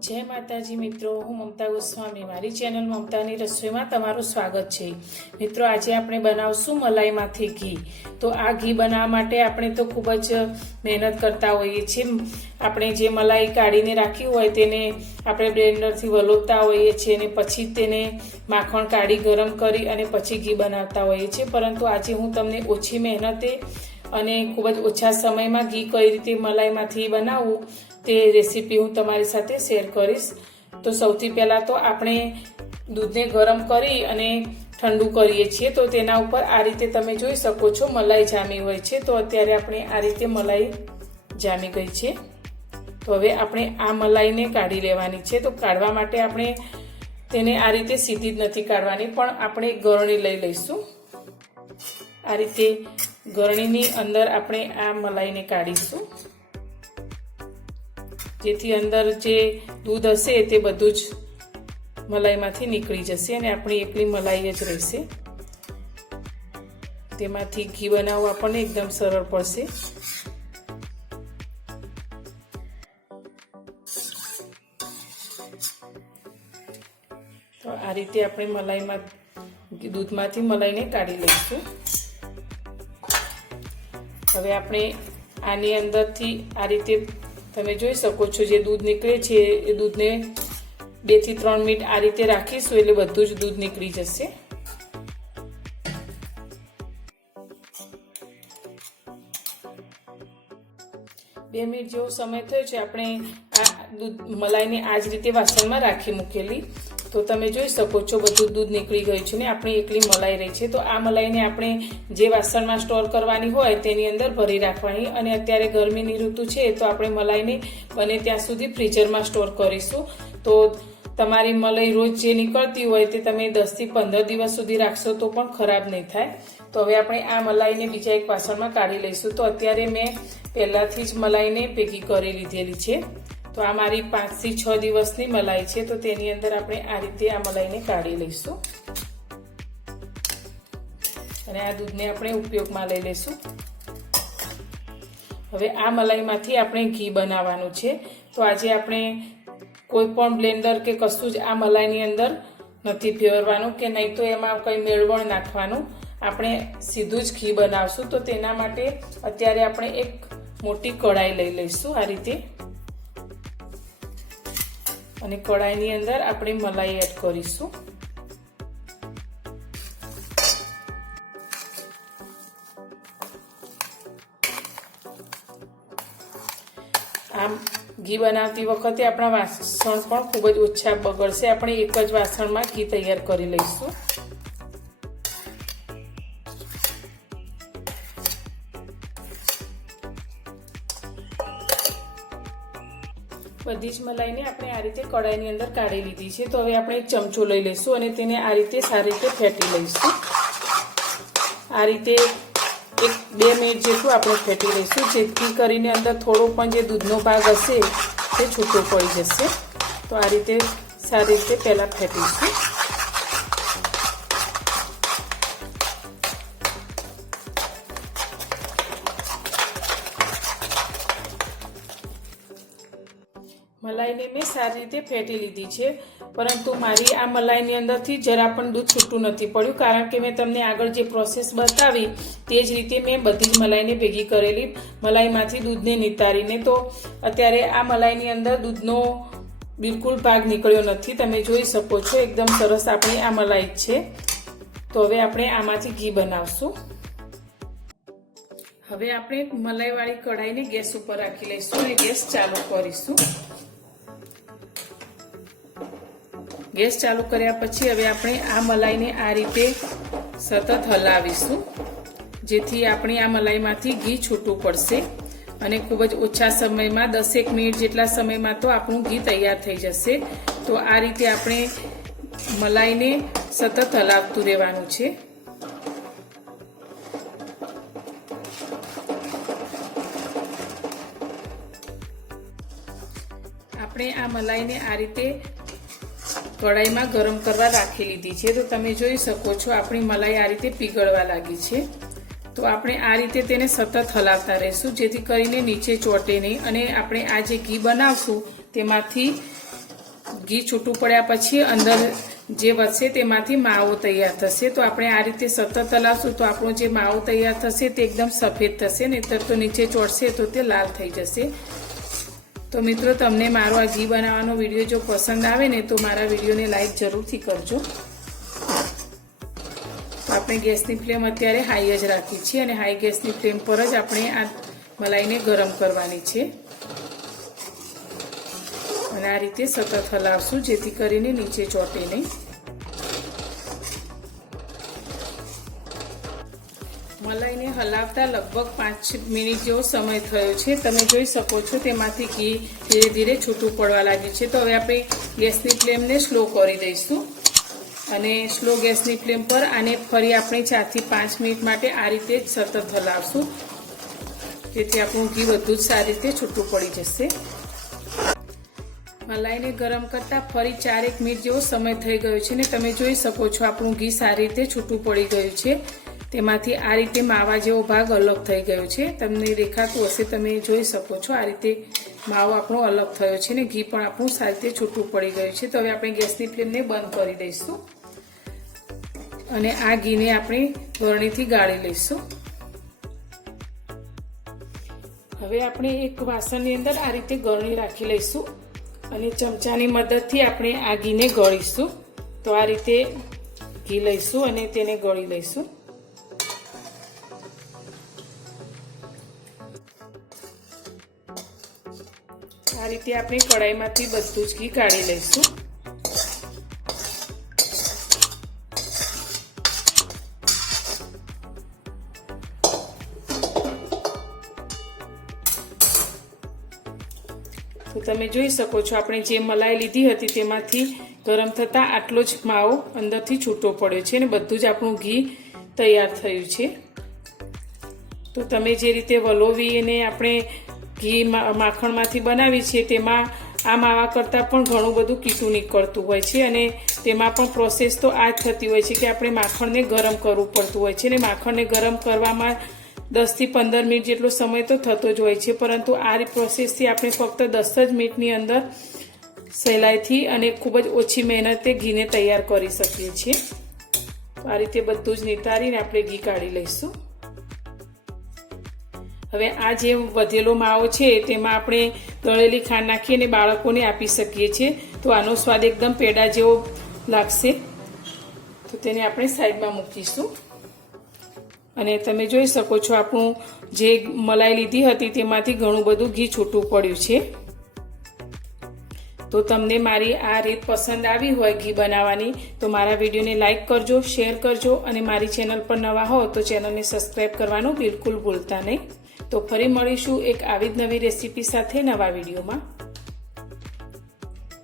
જય માતાજી મિત્રો, હું મમતા ગોસ્વામી. મારી ચેનલ મમતાની રસોઈમાં તમારું સ્વાગત છે. મિત્રો, આજે આપણે બનાવશું મલાઈમાંથી ઘી. તો આ ઘી બનાવવા માટે આપણે તો ખૂબ જ મહેનત કરતા હોઈએ છીએ. આપણે જે મલાઈ કાઢીને રાખી હોય તેને આપણે બ્લેન્ડરથી વલોતા હોઈએ છીએ અને પછી તેને માખણ કાઢી ગરમ કરી અને પછી ઘી બનાવતા હોઈએ છીએ. પરંતુ આજે હું તમને ઓછી મહેનતે અને ખૂબ જ ઓછા સમયમાં ઘી કઈ રીતે મલાઈમાંથી બનાવવું તે રેસીપી હું તમારી સાથે શેર કરીશ. તો સૌથી પહેલાં તો આપણે દૂધને ગરમ કરી અને ઠંડુ કરીએ છીએ. તો તેના ઉપર આ રીતે તમે જોઈ શકો છો મલાઈ જામી હોય છે. તો અત્યારે આપણે આ રીતે મલાઈ જામી ગઈ છે. તો હવે આપણે આ મલાઈને કાઢી લેવાની છે. તો કાઢવા માટે આપણે તેને આ રીતે સીધી જ નથી કાઢવાની, પણ આપણે ગરણી લઈ લઈશું. આ રીતે ગરણીની અંદર આપણે આ મલાઈને કાઢીશું. જેથી અંદર જે દૂધ હશે તે બધું જ મલાઈમાંથી નીકળી જશે અને આપણી એકલી મલાઈ જ રહેશે. તેમાંથી ઘી બનાવવું આપણને એકદમ સરળ પડશે. તો આ રીતે આપણે મલાઈમાં દૂધમાંથી મલાઈને કાઢી લઈશું. હવે આપણે આની અંદરથી આ રીતે તમે જોઈ શકો છો જે દૂધ નીકળે છે, એ દૂધને બેથી ત્રણ મિનિટ આ રીતે રાખીશું એટલે બધું જ દૂધ નીકળી જશે. બે મિનિટ જેવો સમય થયો છે, આપણે આ દૂધ મલાઈને આ જ રીતે વાસણમાં રાખી મૂકેલી. તો તમે જોઈ શકો છો, બધું દૂધ નીકળી ગયું છે ને, આપણી એકલી મલાઈ રહી છે. તો આ મલાઈને આપણે જે વાસણમાં સ્ટોર કરવાની હોય તેની અંદર ભરી રાખવાની. અને અત્યારે ગરમીની ઋતુ છે, તો આપણે મલાઈને બને ત્યાં સુધી ફ્રીઝરમાં સ્ટોર કરીશું. તો તમારી મલાઈ રોજ જે નીકળતી હોય તે તમે દસથી પંદર દિવસ સુધી રાખશો તો પણ ખરાબ નહીં થાય. તો હવે આપણે આ મલાઈને બીજા એક વાસણમાં કાઢી લઈશું. તો અત્યારે મેં પહેલાંથી જ મલાઈને ભેગી કરી લીધેલી છે. તો આ મારી પાંચથી છ દિવસની મલાઈ છે, તો તેની અંદર આપણે આ રીતે આ મલાઈને કાઢી લઈશું. અને આ દૂધને આપણે ઉપયોગમાં લઈ લઈશું. હવે આ મલાઈમાંથી આપણે ઘી બનાવવાનું છે. તો આજે આપણે કોઈ પણ બ્લેન્ડર કે કશું જ આ મલાઈની અંદર નથી ફેરવાનું કે નહીં તો એમાં કંઈ મેળવણ નાખવાનું. આપણે સીધું જ ઘી બનાવશું, તો તેના માટે અત્યારે આપણે એક મોટી કઢાઈ લઈ લઈશું આ રીતે. અને કઢાઈની અંદર આપણે મલાઈ એડ કરીશું. આમ ઘી બનાવતી વખતે આપણા વાસણ પણ ખૂબ જ ઓછા બગડશે. આપણે એક જ વાસણમાં ઘી તૈયાર કરી લઈશું. બધી જ મલાઈને આપણે આ રીતે કઢાઈની અંદર કાઢી લીધી છે. તો હવે આપણે એક ચમચો લઈ લઈશું અને તેને આ રીતે સારી રીતે ફેટી લઈશું. આ રીતે એક બે મિનિટ જેટલું આપણે ફેટી લઈશું, જેથી કરીને અંદર થોડો પણ જે દૂધનો ભાગ હશે તે છૂટો પડી જશે. તો આ રીતે સારી રીતે પહેલાં ફેટીશું. મલાઈને મેં સારી રીતે ફેટી લીધી છે. પરંતુ મારી આ મલાઈની અંદરથી જરા પણ દૂધ છૂટું નથી પડ્યું. કારણ કે મેં તમને આગળ જે પ્રોસેસ બતાવી, તે જ રીતે મેં બધી જ મલાઈને ભેગી કરેલી. મલાઈમાંથી દૂધને નિતારીને તો અત્યારે આ મલાઈની અંદર દૂધનો બિલકુલ ભાગ નીકળ્યો નથી. તમે જોઈ શકો છો, એકદમ સરસ આપણી આ મલાઈ છે. તો હવે આપણે આમાંથી ઘી બનાવશું. હવે આપણે મલાઈવાળી કઢાઈને ગેસ ઉપર રાખી લઈશું અને ગેસ ચાલુ કરીશું. ગેસ ચાલુ કર્યા પછી હવે આપણે આ મલાઈને આ રીતે સતત હલાવીશું, જેથી આપણી આ મલાઈમાંથી ઘી છૂટું પડશે અને ખૂબ જ ઓછા સમયમાં, દસેક મિનિટ જેટલા સમયમાં તો આપણું ઘી તૈયાર થઈ જશે. તો આ રીતે આપણે મલાઈને સતત હલાવતું રહેવાનું છે. આપણે આ મલાઈને આ રીતે કઢાઈમાં ગરમ કરવા રાખી લીધી છે. તો તમે જોઈ શકો છો, આપણી મલાઈ આ રીતે પીગળવા લાગી છે. તો આપણે આ રીતે તેને સતત હલાવતા રહીશું, જેથી કરીને નીચે ચોટે નહીં. અને આપણે આ જે ઘી બનાવશું, તેમાંથી ઘી છૂટું પડ્યા પછી અંદર જે વધશે તેમાંથી માવો તૈયાર થશે. તો આપણે આ રીતે સતત હલાવશું, તો આપણો જે માવો તૈયાર થશે તે એકદમ સફેદ થશે, નહીતર તો નીચે ચોટશે તો તે લાલ થઈ જશે. તો મિત્રો, તમને મારો આ ઘી બનાવવાનો વીડિયો જો પસંદ આવે ને, તો મારા વિડીયોને લાઈક જરૂરથી કરજો. આપણે ગેસની ફ્લેમ અત્યારે હાઈ જ રાખી છે અને હાઈ ગેસની ફ્લેમ પર જ આપણે આ મલાઈને ગરમ કરવાની છે. અને આ રીતે સતત હલાવશું, જેથી કરીને નીચે ચોટે નહીં. મલાઈને હલાવતા લગભગ પાંચ મિનિટ જેવો સમય થયો છે. તમે જોઈ શકો છો તેમાંથી ઘી ધીરે ધીરે છૂટું પડવા લાગ્યું છે. તો હવે આપણે ગેસની ફ્લેમને સ્લો કરી દઈશું. અને સ્લો ગેસની ફ્લેમ પર આને ફરી આપણે ચારથી પાંચ મિનિટ માટે આ રીતે જ સતત હલાવશું. જેથી આપણું ઘી બધું જ સારી રીતે છૂટું પડી જશે. મલાઈને ગરમ કરતા ફરી ચારેક મિનિટ જેવો સમય થઈ ગયો છે. ને તમે જોઈ શકો છો આપણું ઘી સારી રીતે છૂટું પડી ગયું છે. તેમાંથી આ રીતે માવા જેવો ભાગ અલગ થઈ ગયો છે. તમને દેખાતું હશે, તમે જોઈ શકો છો. આ રીતે માવો આપણો અલગ થયો છે ને ઘી પણ આપણું સારી રીતે છૂટું પડી ગયું છે. તો હવે આપણે ગેસની ફ્લેમને બંધ કરી દઈશું અને આ ઘીને આપણે ગરણીથી ગાળી લઈશું. હવે આપણે એક વાસણની અંદર આ રીતે ગરણી રાખી લઈશું અને ચમચાની મદદથી આપણે આ ઘીને ગળીશું. તો આ રીતે ઘી લઈશું અને તેને ગળી લઈશું. આ રીતે આપણે કડાઈમાંથી બધું જ ઘી કાઢી લઈશું. તો તમે જોઈ શકો છો, આપણે જે મલાઈ લીધી હતી તેમાંથી ગરમ થતાં આટલો જ માવો અંદરથી છૂટો પડ્યો છે અને બધું જ આપણું ઘી તૈયાર થયું છે. તો તમે જે રીતે વલોવીને આપણે ઘી માખણમાંથી બનાવી છે, તેમાં આ માવા કરતાં પણ ઘણું બધું કીટું નીકળતું હોય છે અને તેમાં પણ પ્રોસેસ તો આ જ થતી હોય છે કે આપણે માખણને ગરમ કરવું પડતું હોય છે અને માખણને ગરમ કરવામાં દસથી પંદર મિનિટ જેટલો સમય તો થતો જ હોય છે. પરંતુ આ પ્રોસેસથી આપણે ફક્ત દસ જ મિનિટની અંદર સહેલાઈથી અને ખૂબ જ ઓછી મહેનતે ઘીને તૈયાર કરી શકીએ છીએ. આ રીતે બધું જ નિતારીને આપણે ઘી કાઢી લઈશું. હવે આ જે વધેલો માવો છે, તેમાં આપણે તળેલી ખાંડ નાખીને બાળકોને આપી શકીએ છીએ. તો આનો સ્વાદ એકદમ પેડા જેવો લાગશે. તો તેને આપણે સાઈડમાં મૂકીશું. અને તમે જોઈ શકો છો, આપણું જે મલાઈ લીધી હતી, તેમાંથી ઘણું બધું ઘી છૂટું પડ્યું છે. તો તમને મારી આ રીત પસંદ આવી હોય ઘી બનાવવાની, તો મારા વિડીયોને લાઇક કરજો, શેર કરજો અને મારી ચેનલ પર નવા હો તો ચેનલને સબસ્ક્રાઈબ કરવાનું બિલકુલ ભૂલતા નહીં. તો ફરી મળીશું એક આવી જ નવી રેસીપી સાથે નવા વિડીયોમાં.